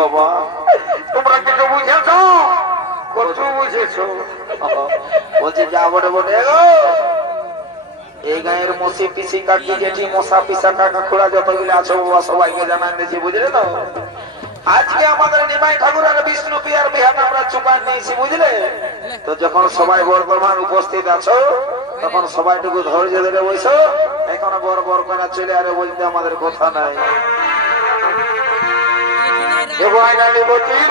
বাবা তোমরা কিছু বুঝেছো? কচু বুঝেছো? বলছি যা বটে বটে গো, এই গায়ের মশি পিসি কাকি জেঠি মশা পিসা কাকা খোড়া যতগুলো আছে বাবা সবাইকে জানান দিয়েছি, বুঝলে তো? আজকে আমাদের নিমাই ঠাকুর আর বিষ্ণু পিয়ার বিহান আমরা চুপান নিয়েছি, বুঝলে তো? যখন সবাই বর্তমান উপস্থিত আছো তখন সবাইটুকু ধৈর্য ধরে বসো। এখন বড় বড় করে চলে আরে বলতে আমাদের কথা নাই। আর আমি বসবো,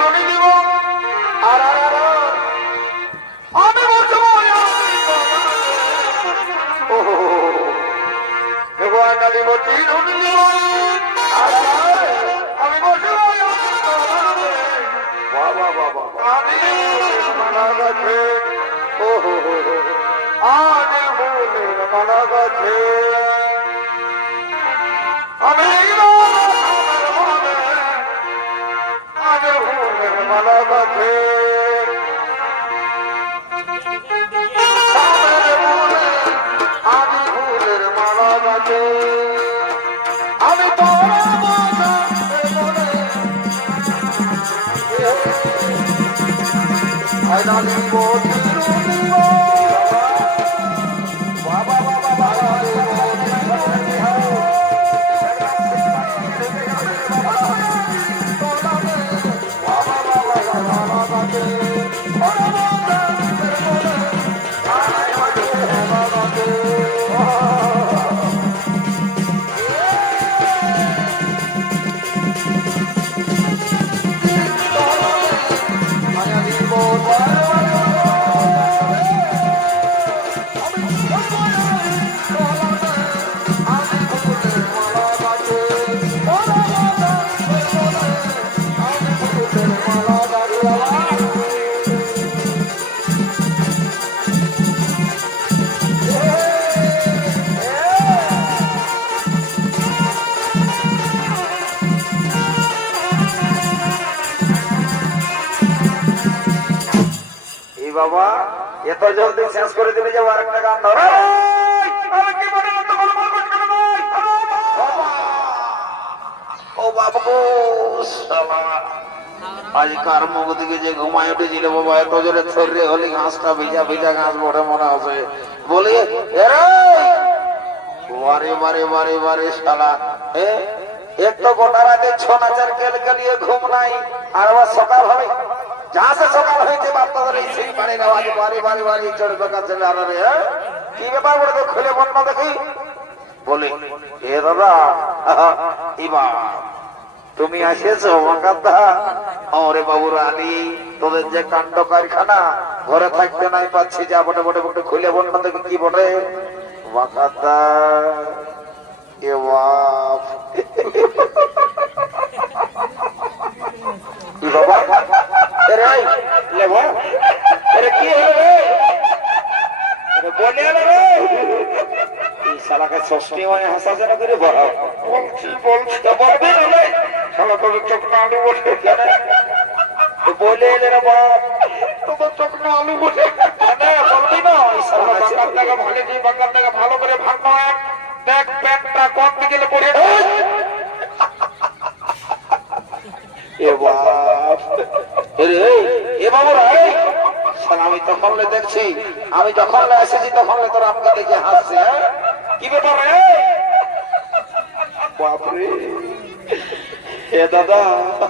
আমি বসবো বাবা বাবা আমি মালা গাছে, ও হো হো আজ ফুলের মালা গাছে আমি আজ ফুলের মালা গাছে আমি ফুলের মালা গাছে আমি বাবা এত জলদি শেষ করে দিলে যে আর একটা গান ধরো। ও বাবা আজকার মুখ দিকে যে ঘুমায় উঠেছিল বাবা, এত জোরে শরীরে হলি ঘাসটা ভিজা ভিজা ঘাস বটে মনে আছে বলি বারে বারে বারে বারে শালা এক তো গোটা রাতে ছ নাচার কেল গেলিয়ে ঘুম নাই, আর আবার সকাল হবে जहां से सकाल হয়েছে বাপ্তাদের এই সেই পানির আওয়াজ বাড়ি বাড়ি বাড়ি চড়বে কাছে আরে কি ব্যাপার বলে তো খুলে মন না দেখি বলে এ দাদা ইবা তুমি আসেছো মাকাদা? ওরে বাবুর আলী তোদের যে কাণ্ড কারখানা, ঘরে থাকতে নাই পাচ্ছি, যা বটে বটে বটে খুলে বল না দেখি কি বটে মাকাদা এ বাপ কি বাবা ষষ্ঠী মানে হাসা যেন করে বলছি বলবে চোখ না আলু বসে বলে এলে রে বাপ তোমার চোখ না আলু বসে বলবি না বাংলার টাকা ভালো দিয়ে বাংলার টাকা ভালো করে ভাগ নয় দেখ প্যান্টটা কোন দিকে পড়ে আমি তখন দেখছি, আমি যখন এসেছি তখন তোর আমাকে দেখে হাসছে। কি ব্যাপার বাপরে এ দাদা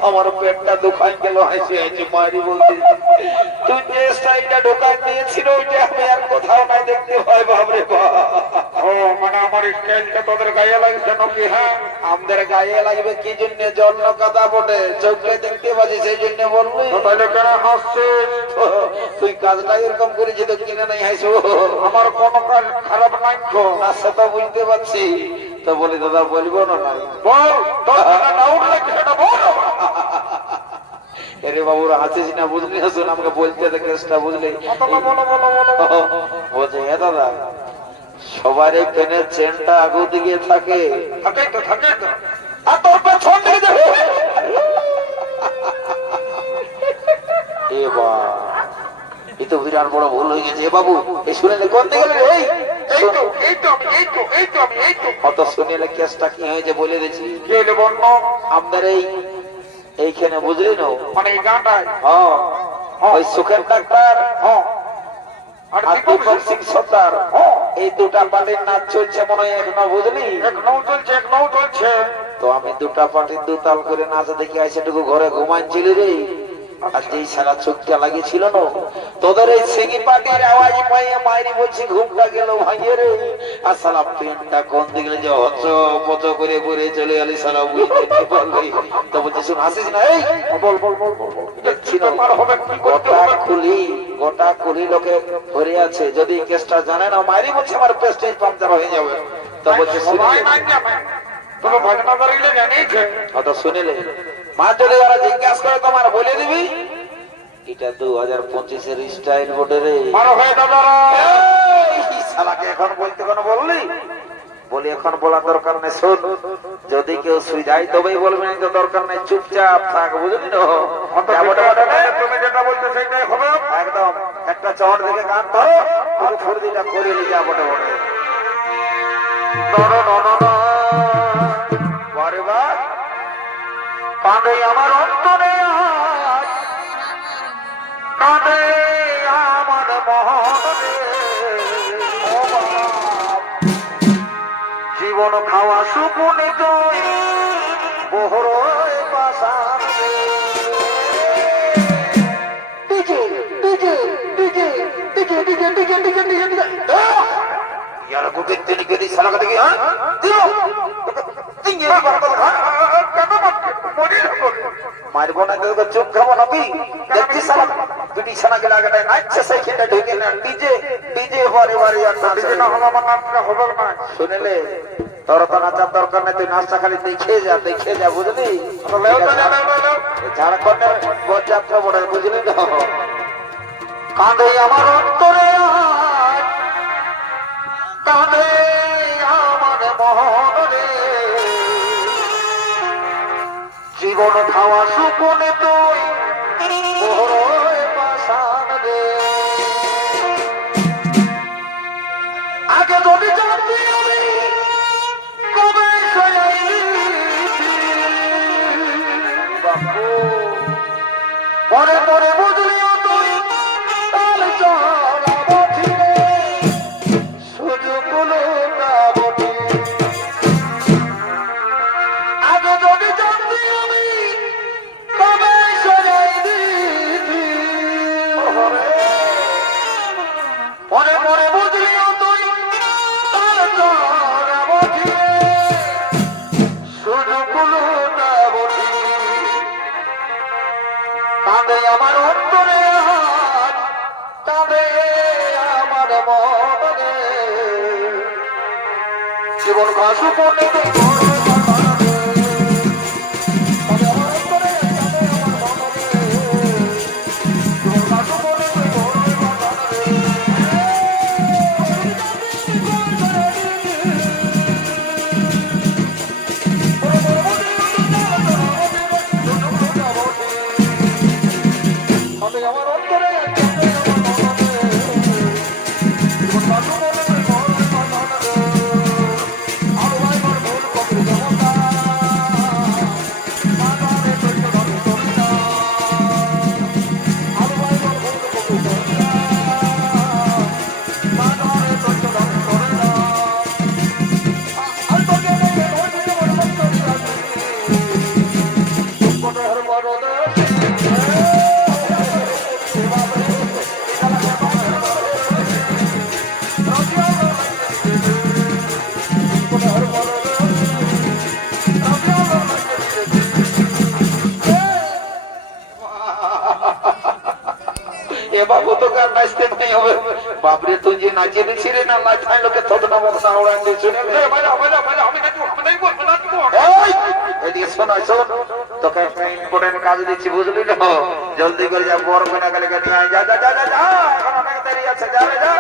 আমার পেটটা দোকান গেল হাসি হাসি মারি বলতে তুই যে স্টাইলটা ঢোকান দিয়েছিল ওইটা আমি আর কোথাও নাই দেখতে পাই বাপরে ও মানে আমার স্টাইলটা তোদের গায়ে লাগছে নাকি? হ্যাঁ আমাদের গায়ে লাগবে কি জন্য? জন্য কথা বটে চোখে দেখতে পাচ্ছি সেই জন্য বলবি। তাহলে কেন হাসছিস? তুই কাজটা এরকম করেছি তো কিনে নাই হাসবো? আমার কোনো কাজ খারাপ নাই তো না সেটা বুঝতে পারছি, তো বলি দাদা বলবো না নাই বল এরে বাবুরা হাসিস না বুঝলি? শুন আমাকে বলতে চেষ্টা বুঝলি বলছে হ্যাঁ দাদা সবার এখানে চেনটা আগু দিকে থাকে আর তোর পেছন দিকে যাবে। এ বা এই তো বিরাট বড় ভুল হয়ে গেছে বাবু। এই শুনে কোন দিকে গেলে অত শুনে কেসটা কি হয়েছে বলে দিচ্ছি। আমাদের এই এইখানে বুঝলি না মানে এই গানটায় ওই সুখের ডাক্তার আর আর দীপক সিং সর্দার এই দুটা পার্টির নাচ চলছে মনে হয় এখনো বুঝলি এখনো চলছে তো আমি দুটা পার্টির দুতাল করে নাচ দেখে সেটুকু ঘরে ঘুমাচ্ছিলি রে আর যেই সারা চোখটা লাগিয়েছিল না তোদের এই সিঙ্গি পার্টির আওয়াজ পাইয়ে মাইরি বলছি ঘুমটা গেল ভাইয়ে রে আর সালা পেনটা কোন দিকে যে হচ্ছ পচ করে পরে চলে গেলি সালা বুঝতে পারলি তো বলছি শুন হাসিস না এই বল দেখছি না গোটা খুলি লোকে ভরে আছে যদি কেসটা জানে না মাইরি বলছে আমার পেস্টেজ পাঞ্চার হয়ে যাবে তো বলছে শুনিলে মা যদি ওরা জিজ্ঞাসা করে তোমার বলে দিবি এটা 2025-এর স্টাইল বোর্ডে রে শালাকে এখন বলতে কোনো বললি বলি এখন বলার দরকার নেই শোন যদি কেউ শুই যায় তবেই বলবি না তো দরকার নেই চুপচাপ থাক বুঝলি না তুমি যেটা বলছো সেটাই হবে একদম একটা চড় দিকে গান ধরো পুরো ফুর্দিটা করে নিয়ে যা বটে বটে কাঁদে আমার অন্তরে কাঁদে আমার মহরে জীবন খাওয়া সুকুনে তো বহরয় পাশান यार को देखते नहीं कभी साला का देखिए हाँ दिलो इंगे भी बात कर हाँ मार बोना तो चुप खाओ ना भी देखती साला बिटी साला के लागे ना अच्छे से खेलने ढेके ना डीजे वारे वारे यार ना डीजे ना होला मना का होला ना सुने ले तोर तो नाचा दरकार नहीं तो नाश्ता खाली देखे जा बुझली तो ले झारखंड में बहुत यात्रा बड़ा बुझली ना कांदे আমার অন্তরে কাঁদে আমার মহরে জীবন খাওয়া সুপনে তুই বহরয় পাশান রে আগে যদি জানতি আমি কবে পরে পরে বুঝলিও তুই তাহলে আমার অন্তরে কাঁদে আমার মনে জীবন ঘাসু পড়ে বাবু তো গান নাচতে নাই হবে বাপরে তুই যে নাচিয়ে দিচ্ছি রে না নাচাই লোকে থতনা মতনা ওড়ান দিয়ে শুনে এদিকে শোনো শোন তোকে একটা ইম্পর্টেন্ট কাজ দিচ্ছি বুঝলি না জলদি করে যা বড় মেনা গেলে নিয়ে আয় যা যা যা যা যা এখন অনেক দেরি আছে যা রে যা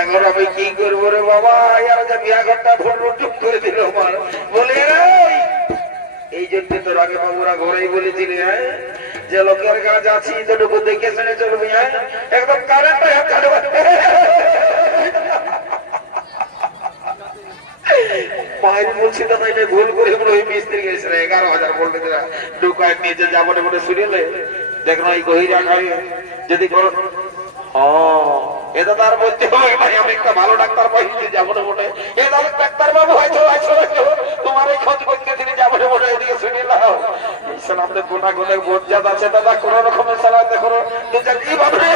এখন আমি কি করবো রে বাবা, আর যে বিয়া ঘরটা ভোর চুপ করে দিল আমার বলে এই জন্য তোর আগে বাবুরা ঘরেই বলেছিলি হ্যাঁ যে লোকের কাজ আছি তোটুকু দেখে শুনে চলবি হ্যাঁ একদম কারেন্ট মায়ের বলছি দাদা এটা ভুল করে ওই মিস্ত্রি গেছে 11,000 বলতে ঢুকায় নিচে যাবো বলে শুনেলে দেখ না এই গহিরা খাই যদি করো এটা তার বলতে হবে ভাই আমি একটা ভালো ডাক্তার পাইছি যাবো না বলে এ তাহলে ডাক্তার বাবু হয়তো তোমার এই খোঁজ করতে তিনি যাবো না বলে এদিকে শুনে নাও ঈশ্বর আমাদের গোটা গোলে বোঝাত আছে দাদা কোন রকমের চালাতে করো কি ভাবে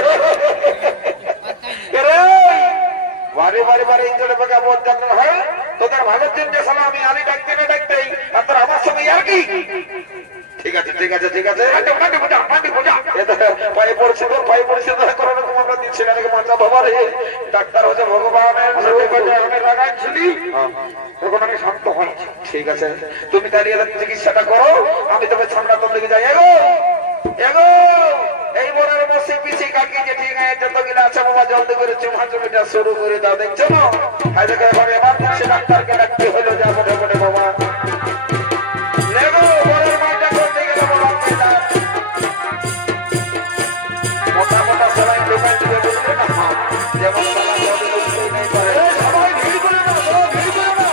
বারে বারে বারে এই জন্য বেগা বোঝাত হয় তোদের ভালোর জন্য সালা আমি আলি ডাকতে না ডাকতেই আর তোর আমার সঙ্গে আর কি ঠিক আছে ঠিক আছে ঠিক আছে পায়ে পড়ছে তোর পায়ে পড়ছে কোনো রকম আমরা দিচ্ছি না মাথা বাবার ডাক্তার হচ্ছে ভগবানের আমি লাগাইছিলি তখন আমি শান্ত হয়েছি ঠিক আছে তুমি দাঁড়িয়ে চিকিৎসাটা করো আমি তবে সামনা তোর দিকে যাই এগো এগো এই বনের বসে পিছিয়ে কাকি যে ঠিক আছে যতগুলো আছে বাবা জলদি করে চুমা চুমিটা শুরু করে দাও দেখছো না দেখো এবার এমার্জেন্সি ডাক্তারকে ডাকতে হলো যাবো ঢেপটে বাবা লেগো বনের মাঠটা করতে গেলে বড় মোটা মোটা সবাই দোকান থেকে বলবে না যেমন সালা যাবে বুঝতেই নাই পারে সবাই ভিড় করে না সবাই ভিড় করে না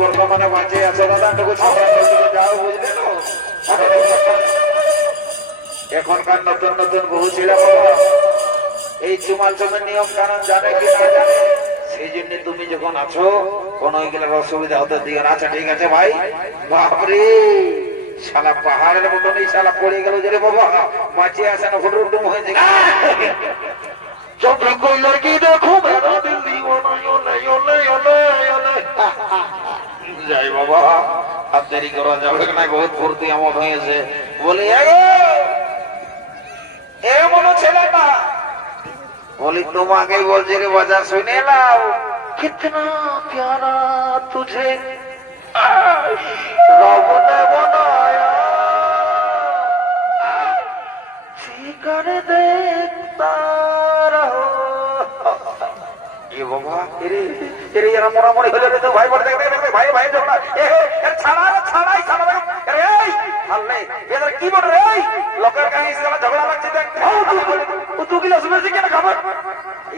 বর্তমানে বাঁচে আছো দাদা যাও বুঝলে না এখনকার নতুন নতুন বহু ছিল এই চুমাল চমের নিয়ম কানুন জানে কি না জানে সে এই জন্য তুমি যখন আছো কোনো এগুলোর অসুবিধা হতে দিও না। আচ্ছা ঠিক আছে ভাই। বাপরে শালা পাহাড়ের মতন এই শালা পড়ে গেল যে রে বাবা, বাঁচিয়ে আসে না, হুডুম হয়েছে। চোখে কোই লড়কি দেখো মেরা দিল দিওয়ানা, ওলে ওলে ওলে ওলে। যাই বাবা, আর দেরি করা যাবে না, বহুত ফুর্তি আমার হয়েছে। বলি এমন ছেলেটা, বলি তোমাকেই বলছি রে বাজার শুনে নাও। কিতনা প্যারা তুঝে রব ने बनाया, जीकर देखता रहो। ये बाबा तेरे तेरे यार मोरा मोरी हो जाते तो भाई बोल देख देख भाई भाई झगड़ा ए छाड़ा छाड़ा छाड़ा अरे हल्ले ये इधर की बोल रहे लोकर का इस वाला झगड़ा लगते देख तू गिलास में से क्या खबर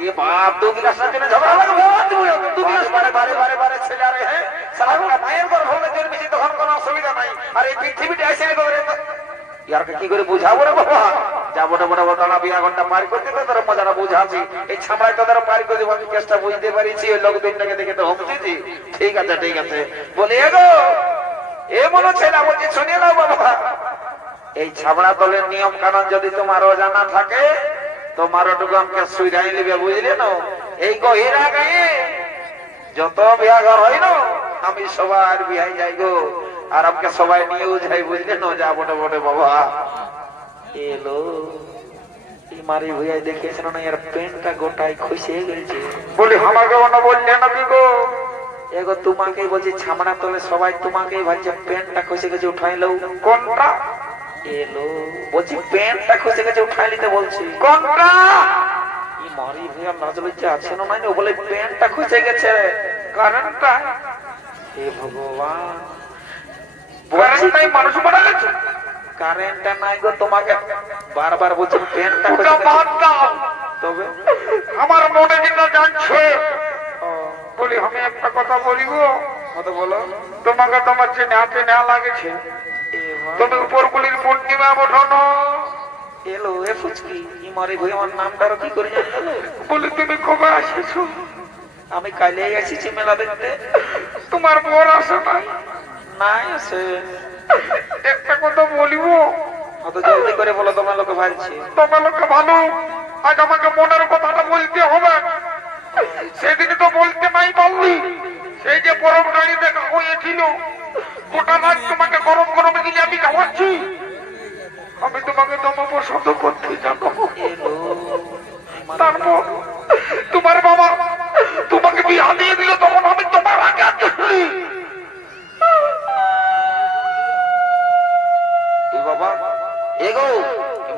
ये बाप तू गिलास में झगड़ा लगा तू गिलास बारे बारे बारे बारे से जा रहे हैं साला का नायर पर होने देर में तখন কোনো অসুবিধা নাই। আরে পৃথিবীতে আইছে রে ইয়ার কি করে বুঝাবো রে বাবা, যাবো না বড় বড় না বিয়া ঘন্টা পার করতে তো তোর মজাটা বুঝাছি। এই ছামড়াই তো তোর পার করে আমি চেষ্টা বুঝতে পারিছি, ওই লোক দুইটাকে দেখে তো হুমতেছি। ঠিক আছে বলে এগো এমন ছেলে বলছি শুনিয়ে নাও বাবা, এই ছামড়া তলের নিয়ম কানুন যদি তোমার অজানা থাকে তোমার ওটুকু আমাকে সুইরাই নিবে, বুঝলে না? এই গহিরা গায়ে যত বিয়া ঘর হয় না আমি সবার বিয়াই যাই গো, আর আমাকে সবাই নিয়েও যাই, বুঝলে না? যাবো না বটে বাবা। এলো মারি ভুইয়া দেখেছিল না, এর পেনটা গোটাই খুশি গেছে। বলি আমাকে অন্য বললে না কি গো? এগো তোমাকেই বলছি, ছামড়া তলে সবাই তোমাকেই ভাবছে পেনটা খুশি গেছে উঠাইলো। কোনটা? এলো বলছি পেনটা খুশি গেছে উঠাই নিতে বলছি। কোনটা? ই মারি ভুইয়া নাজলজ্জা আছে না নাই, ও বলে পেনটা খুশি গেছে। কারণটা? হে ভগবান, কারণ নাই মানুষ মারা গেছে। কারেন্টটা নাই গো, তোমাকে বারবার বলছি পেনটা ওটা বাদ দাও, তবে আমার মনে যেটা জানছে বলি আমি একটা কথা বলি গো। কত বলো? তোমাকে তোমার চেনা লাগেছে, তুমি উপরগুলির পূর্ণিমা ওঠো। এলো এ ফুচকি ই মারি ভুই আমার নামটারও কি করে জানলো? বলি তুমি কবে আসেছো? আমি কালেই এসেছি মেলা দেখতে। তোমার বর আসে নাই? নাই আছে। একটা কথা বলিব, অত জলদি করে বলো, তোমার লোকে ভালছি। তোমার লোকে ভালো, আজ আমাকে মনের কথাটা বলতে হবে। সেদিন তো বলতে নাই পারলি, সেই যে গরম গাড়ি দেখা হয়েছিল গোটা রাত তোমাকে গরম গরম দিলে আমি খাওয়াচ্ছি। আমি তোমাকে তোমার পছন্দ করতে জানো। তারপর তোমার বাবা তোমাকে বিয়া দিয়ে দিল, তখন আমি তোমার আগে আসছি। বাবা এগো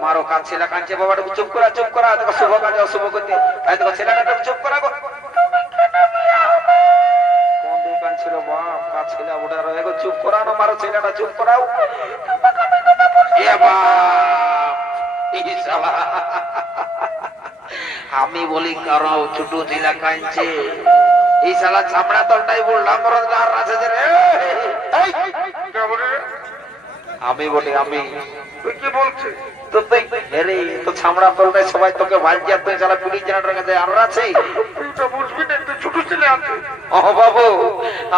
মারো কাঁদছে কাঁদছে, বাবাটা চুপ করা দেখো, শুভ কাজে অশুভ করতে। দেখো ছেলেটা চুপ করা গো। কোন দোকান ছিল বাপ, কাজ ছিল ওটা এগো চুপ করানো, মারো ছেলেটা চুপ করাও। এ বাপ এই শালা, আমি বলি কারো ছোট ছেলে কাঁদছে, এই শালা ছামড়া তলটাই বললাম আর আছে যে রে। আমি বলি আমি, তুই কি বলছিস? তো তুই হেরে তো ছামড়া তলটাই সবাই তোকে ভালছি, আর তুই শালা পুলিশ জেনারের কাছে আর আছে। তুই তো বুঝবি না, একটু ছোট ছেলে আছে। ও বাবু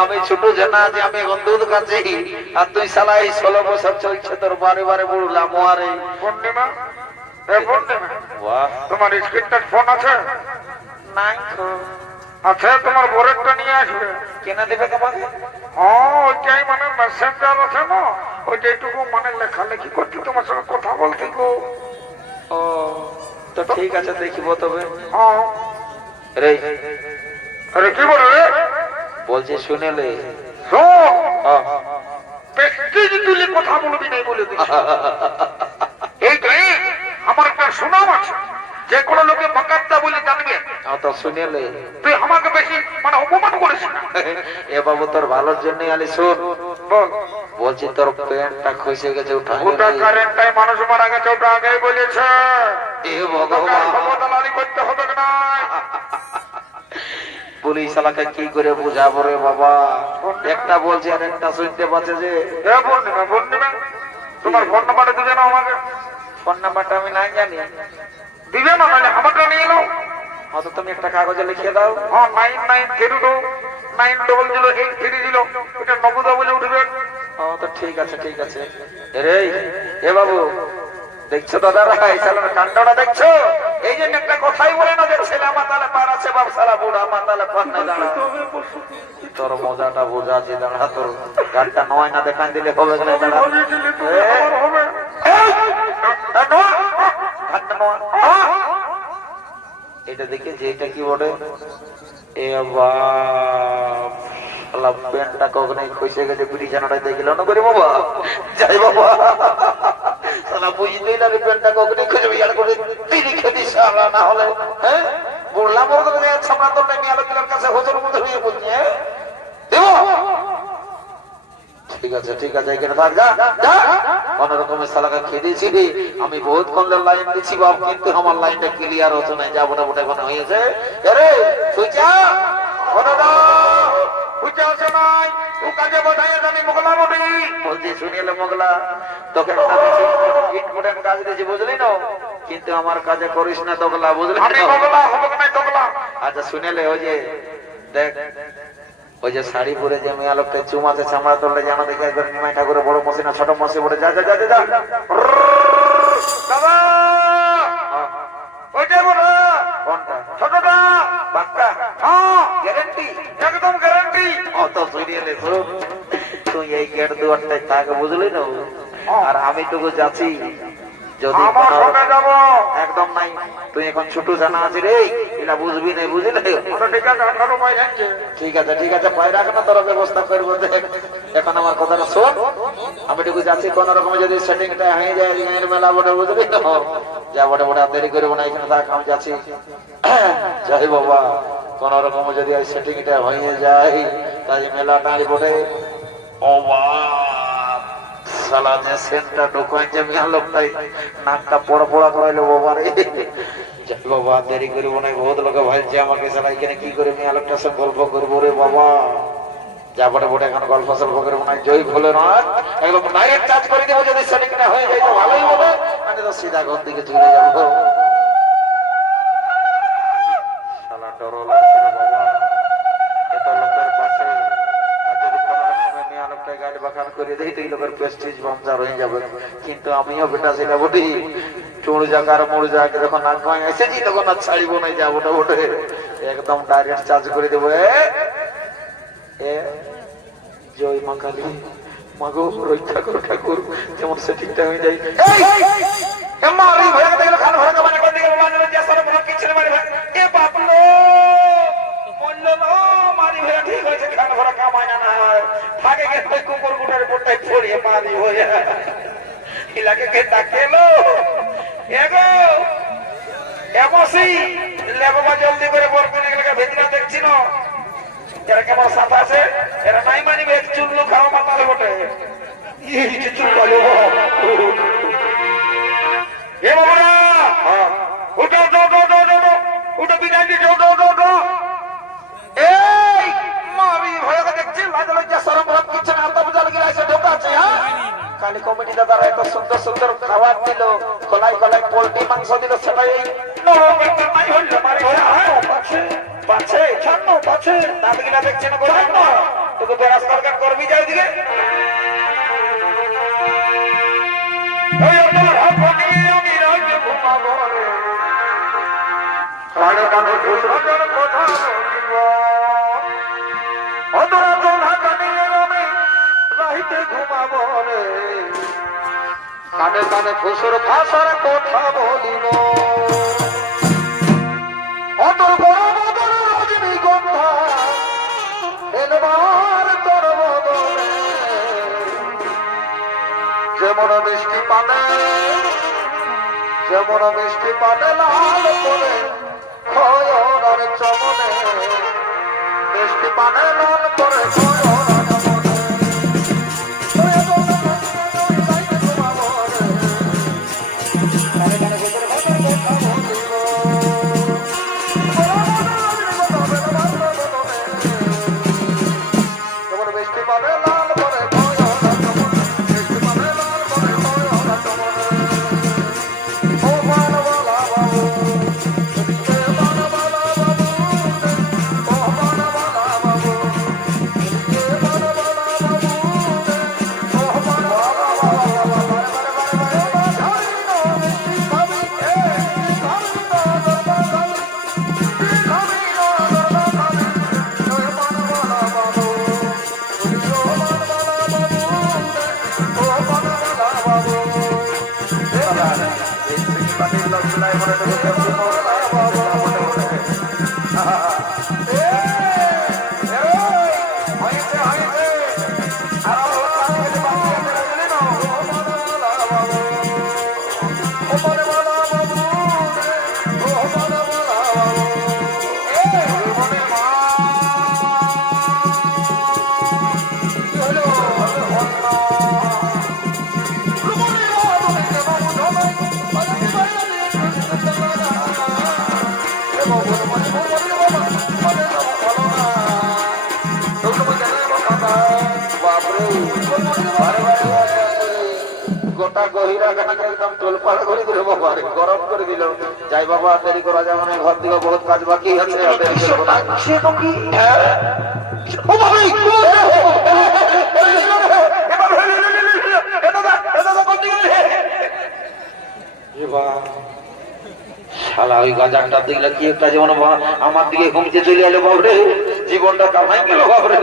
আমি ছোট জানা আছে, আমি এখন দুধ খাচ্ছি, আর তুই শালা এই 16 বছর চলছে তোর বারে বারে বললাম আরে পূর্ণিমা। পূর্ণিমা বাহ তোমার স্ক্রিপ্টার ফোন আছে? নাই তো। আছে, তোমার বোরেরটা নিয়ে আসবে। কেনা দেবে তোমাকে? ওইটাই মানে মেসেঞ্জার আছে না, ওইটাইটুকু মানে লেখালেখি করছি, তোমার সঙ্গে কথা বলতে গো। ও তো ঠিক আছে দেখিব তবে। রে আরে কি বলে রে? বলছি শুনেলে শোন, প্রেস্টিজ তুলে কথা বলবি নাই বলে দিচ্ছি। এইটাই আমার একটা সুনাম আছে, যে কোনো লোকে বাকাত্তা বলে জানবে। তো শুনেলে তুই আমাকে বেশি মানে অপমান করিস না। এ বাবু তোর ভালোর জন্য আলি শোন, বল। বলছি তোর প্যান্টটা খসে গেছে উঠা। ওটা কারেন্টটাই মানুষ মারা গেছে, ওটা আগেই বলেছে। এ ভগবান ক্ষমতালারি করতে হবে না। পুলিশ এলাকা কি করে বুঝাবো রে বাবা, একটা বলছে আর একটা শুনতে পাচ্ছে যে। পূর্ণিমা তোমার ফোন নাম্বারটা দিবে না আমাকে? ফোন নাম্বারটা আমি নাই জানি। দিবে না, মানে আমাকে নিয়ে নাও। হয়তো তুমি একটা কাগজে লিখে দাও। হ্যাঁ 9932 এটা নবদা বলে উঠবেন। ও তো ঠিক আছে ঠিক আছে। রে এ বাবু দেখছো দাদারা এই ছেলের কাণ্ডটা দেখছো? এই জন্য একটা কথাই বলে না যে ছেলে মাতালে পার আছে বাপ সারা বুড়া মাতালে পার না দাঁড়া। তোর মজাটা বোঝা যে দাঁড়া তোর গাড়িটা নয় না দেখান দিলে হবে না দাঁড়া। হবে এটা দেখে যে এটা কি বলে এ বাপ প্যান্টটা কখনোই খসে গেছে বিড়ি জানাটাই দেখল না করি বাবা যাই বাবা সালা বুঝতেই না প্যান্টটা কখনোই খুঁজে বিয়ার করে তিনি খেতে সারা না হলে হ্যাঁ বললাম ওর ছাপড়া তো নেই আলোচনার কাছে হোজের মধ্যে হয়ে বলছি হ্যাঁ দেব ঠিক আছে এখানে থাক যা কোন রকমের সালাকা খেয়ে দিয়েছি আমি বহুত কলের লাইন দিচ্ছি বাপ কিন্তু আমার লাইনটা ক্লিয়ার হতো না যা মোটা মোটা এখন হয়েছে আরে সুইচা ওটা বুঝতে হচ্ছে নাই ও কাজে বোঝাই জানি মোগলা বলি বলছি শুনিলে মোগলা তোকে ইম্পর্টেন্ট কাজ দিয়েছি বুঝলি না কিন্তু আমার কাজে করিস না দোগলা বুঝলি আচ্ছা শুনেলে ওই যে দেখ ওই যে শাড়ি পরে যে মেয়া লোকটা চুমাতে চামড়া তোলে জানো দেখে একবার নিমাই ঠাকুরের বড় মশি না ছোট মশি পড়ে যা বাবা ওইটা বড় কোনটা ছোটটা বাক্কা হ্যাঁ গ্যারান্টি একদম গ্যারান্টি অত সিরিয়ালে তুই এই গেট দুয়ারটাই থাক বুঝলি না আর আমি তোকে যাচ্ছি যদি একদম নাই তুই এখন ছোট জানা আছে রে এটা বুঝবি না বুঝলি ঠিক আছে পায়ে রাখ না তোর ব্যবস্থা করবো এখন আমার কথাটা শোন আমি টুকু যাচ্ছি কোন রকম যদি সেটিংটা হয়ে যায় মেলা বটে বুঝলি তো যা বটে বটে দেরি করবো না এখানে থাক আমি যাচ্ছি যাই বাবা কোন রকম যদি সেটিংটা হয়ে যায় তাই মেলাটা বটে ও সালা যে সেন্টার ঢুকাইছে মিয়া লোকটাই নাকটা পড়া করাইলো বাবা রে বাবা দেরি করবো না বহুত লোকে ভাবছে আমাকে সালা এখানে কি করে মিয়া লোকটার সাথে গল্প করবো রে বাবা যা বটে বটে এখন গল্প সল্প করবো না জয় ভুলে না একদম ডাইরেক্ট চার্জ করে দেবো যদি সেটিংটা হয়ে যায় তো ভালোই হবে আমি তো সিধা ঘর দিকে চলে যাবো সালা ডর লাগছে রে বাবা এত লোকের পাশে গাড়ি বাখান করে দেই তো এই লোকের প্রেস্টিজ বাঞ্চার হয়ে যাবে কিন্তু আমিও বেটা সেটা বটি চোর জায়গার মোড় জায়গা যখন নাক ভাঙে এসেছি তখন আর ছাড়িব না যাবো বটে একদম ডাইরেক্ট চার্জ করে দেবো এ জয় মা কালী মাগো রক্ষা কর ঠাকুর যেমন সেটিংটা হয়ে যায় ঠিক হয়েছে খান ভরা কামাই না থাকে কুকুর কুটার পোটাই ছড়িয়ে পানি হয়ে এলাকাকে ডাকেলো এগো এমসি লেববা জলদি করে বলবেন এলাকা ভেতরা দেখছি না এরা কেমন সাথে আছে এরা নাই মানিবে চুল্লু খাওয়া মাতালে বটে চুল বলো এ বাবা উঠো উঠো বিদায় দিচ্ছ এই মারি ভয় দেখছি লাজ লজ্জা শরম ভাব কিছু না আলতা বুঝা লাগিয়ে এসে ঢোকাচ্ছে হ্যাঁ কালী কমিটি দাদারা এত সুন্দর সুন্দর খাবার দিল কলাই পোল্ট্রি মাংস দিল সেটাই নাই হইল মারি ভয় পাচ্ছে ছাড়নো পাচ্ছে তাতে কিনা দেখছে না বলে না তোকে বেরাস সরকার করবি যাই দিকে ওই তোমার হাত নিয়ে আমি রাজ্যে ঘুমাবো কানে কানে সুন্দর কথা কানে কানে ফুসুর ভাষার কথা বলিব অতর বড় বদল রজনীগন্ধা এলবার তোর বদলে যেমন মিষ্টি পানে লাল করে খয়রার চমনে মিষ্টি পানে লাল করে ভাঙিছে আর আমার কাছে গেলে বাঁচিয়ে ফেলে গেলি না ও মনে বলা বাবু ও মনে বলা বাবু এ মনে মা হলো গোটা গহিরা খানাকে একদম তোলপাড় করে দিল বাবা গরম করে দিল যাই বাবা দেরি করা যাবে না ঘর থেকে বহুত কাজ বাকি আছে সে তো কি ও বাবা শালা ওই গাজারটা দেখলে কি একটা যেমন আমার দিকে ঘুমতে চলে এলো বাবরে জীবনটা কামাই গেল বাবরে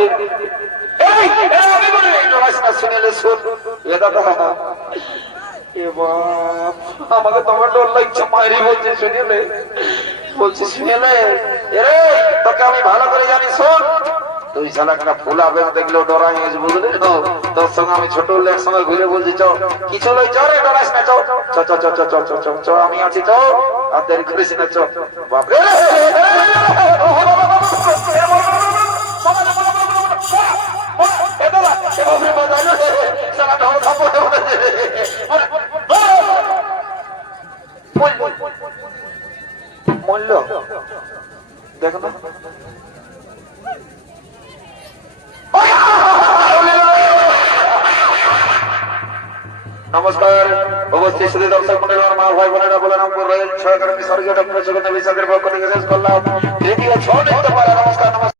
আমাকে তোমার ডর লাগছে মায়েরই বলছে শুনেলে বলছি শুনেলে এরে তোকে আমি ভালো করে জানি শোন তুই শালা একটা ফুল আবেগ দেখলেও ডরাই গেছে বুঝলি তো তোর সঙ্গে আমি ছোট হলে একসঙ্গে ঘুরে বলছি চ কিছু লই চ রে ডরাইস না চ চ চ চ চ চ চ চ আমি আছি চ আর দেরি করিস না চ বাপরে মূল্য দেখো না নমস্কার অবশ্যই শুধু দর্শক মন্ডলী মা ভাই বোনেরা বলে নাম রয়েল সহকারী স্বর্গীয় ডক্টর সুগন্ধ বিশ্বাসের পক্ষ থেকে শেষ করলাম দ্বিতীয় 6 নমস্কার নমস্কার।